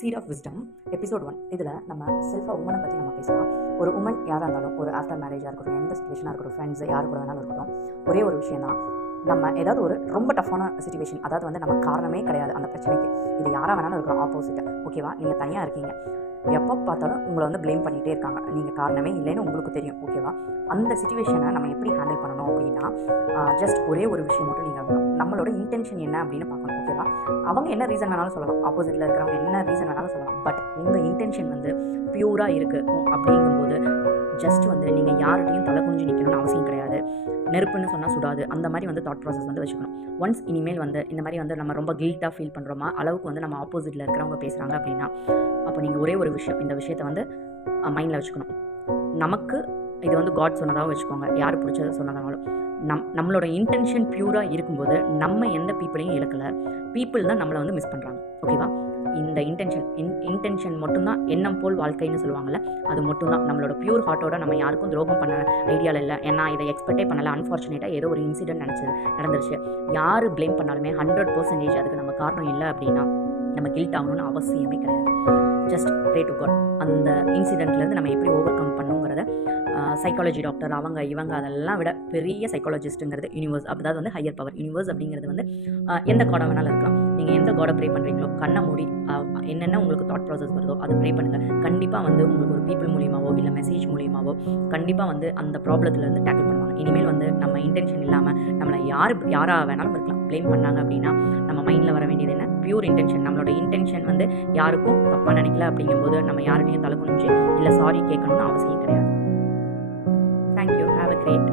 Seat of wisdom episode 1. இதில் நம்ம செல்ஃபாக உமனை பற்றி நம்ம பேசலாம். ஒரு உமன் யாராக இருந்தாலும், ஒரு ஆஃப்டர் மேரேஜாக இருக்கட்டும், எந்த சுச்சுவேஷனாக இருக்கட்டும், ஃப்ரெண்ட்ஸ் யார் கூட வேணாலும் இருக்கட்டும், ஒரே ஒரு விஷயம் தான், நம்ம ஏதாவது ஒரு ரொம்ப டஃப்பான சுச்சுவேஷன், அதாவது வந்து நம்ம காரணமே கிடையாது அந்த பிரச்சனைக்கு, இது யாராக வேணாலும் இருக்கிற ஆப்போசிட், ஓகேவா? நீங்கள் தனியாக இருக்கீங்க, எப்போ பார்த்தாலும் உங்களை வந்து ப்ளேம் பண்ணிகிட்டே இருக்காங்க, நீங்கள் காரணமே இல்லைன்னு உங்களுக்கு தெரியும், ஓகேவா? அந்த சுச்சுவேஷனை நம்ம எப்படி ஹேண்டில் பண்ணணும் அப்படின்னா, ஜஸ்ட் ஒரே ஒரு விஷயம் மட்டும் நீங்கள் நம்மளோட இன்டென்ஷன் என்ன அப்படின்னு பார்க்கணும், ஓகேவா? அவங்க என்ன ரீசன் வேணாலும் சொல்லலாம், ஆப்போசிட்டில் இருக்கிறவங்க என்ன ரீசன் வேணாலும் சொல்லலாம், பட் உங்கள் இன்டென்ஷன் வந்து பியூராக இருக்குது அப்படிங்கும்போது ஜஸ்ட் வந்து நீங்கள் யார்கிட்டையும் தலை குனிஞ்சு நிற்கணும்னு அவசியம் கிடையாது. நெருப்புன்னு சொன்னால் சுடாது, அந்த மாதிரி வந்து தாட் ப்ராசஸ் வந்து வச்சுக்கணும். ஒன்ஸ் இனிமேல் வந்து இந்த மாதிரி வந்து நம்ம ரொம்ப கில்ட்டாக ஃபீல் பண்ணுறோமா அளவுக்கு வந்து நம்ம ஆப்போசிட்டில் இருக்கிறவங்க பேசுகிறாங்க அப்படின்னா, அப்போ நீங்கள் ஒரே ஒரு விஷயம், இந்த விஷயத்தை வந்து மைண்டில் வச்சுக்கணும். நமக்கு இது வந்து காட் சொன்னதாகவும் வச்சுக்கோங்க, யார் பிடிச்சது சொன்னதாலும், நம்மளோட இன்டென்ஷன் பியூராக இருக்கும்போது நம்ம எந்த பீப்புளையும் இழக்கலை, பீப்புள் தான் நம்மளை வந்து மிஸ் பண்ணுறாங்க, ஓகேவா? இந்த இன்டென்ஷன் மட்டும்தான் எண்ணம் போல் வாழ்க்கைன்னு சொல்லுவாங்கள்ல, அது மட்டும்தான். நம்மளோட பியூர் ஹார்ட்டோட நம்ம யாருக்கும் துரோகம் பண்ண ஐடியாவில் இல்லை. ஏன்னா இதை எக்ஸ்பெக்டே பண்ணலை, அன்ஃபார்ச்சுனேட்டாக ஏதோ ஒரு இன்சிடென்ட் நடந்துருச்சு. யார் ப்ளேம் பண்ணாலுமே 100% அதுக்கு நம்ம காரணம் இல்லை அப்படின்னா நம்ம கில்ட் ஆகணும்னு அவசியமே கிடையாது. Just pray to God. அந்த இன்சிடென்ட்லேருந்து நம்ம எப்படி ஓவர் கம் பண்ணுங்கிறத சைக்காலஜி டாக்டர் இவங்க அதெல்லாம் விட பெரிய சைக்காலஜிஸ்ட்டுங்கிறது யூனிவர்ஸ், அதாவது வந்து ஹையர் பவர். யூனிவர்ஸ் அப்படிங்கிறது வந்து எந்த காடாக வேணாலும் இருக்கலாம். நீங்கள் எந்த காடை ப்ரே பண்ணுறீங்களோ கண்ணை மூடி என்னென்ன உங்களுக்கு தாட் ப்ராசஸ் வருதோ அதை ப்ரே பண்ணுங்கள். கண்டிப்பாக வந்து உங்களுக்கு ஒரு பீப்புள் மூலியமாவோ இல்லை மெசேஜ் மூலியமாவோ கண்டிப்பாக வந்து அந்த ப்ராப்ளத்துலேருந்து டேக்கிள் பண்ணுவாங்க. இனிமேல் வந்து நம்ம இன்டென்ஷன் இல்லாமல் நம்மளை யாராக வேணாலும் இருக்கலாம் ப்ளேம் பண்ணாங்க அப்படின்னா நம்ம மைண்டில் வர வேண்டியது என்ன? Pure intention. நம்மளோட இன்டென்ஷன் வந்து யாருக்கும் தப்பாக நினைக்கல அப்படிங்கும்போது நம்ம யார்கிட்டையும் தலை குனிஞ்சு இல்லை சாரி கேட்கணும்னு அவசியம் கிடையாது. Thank you. Have a great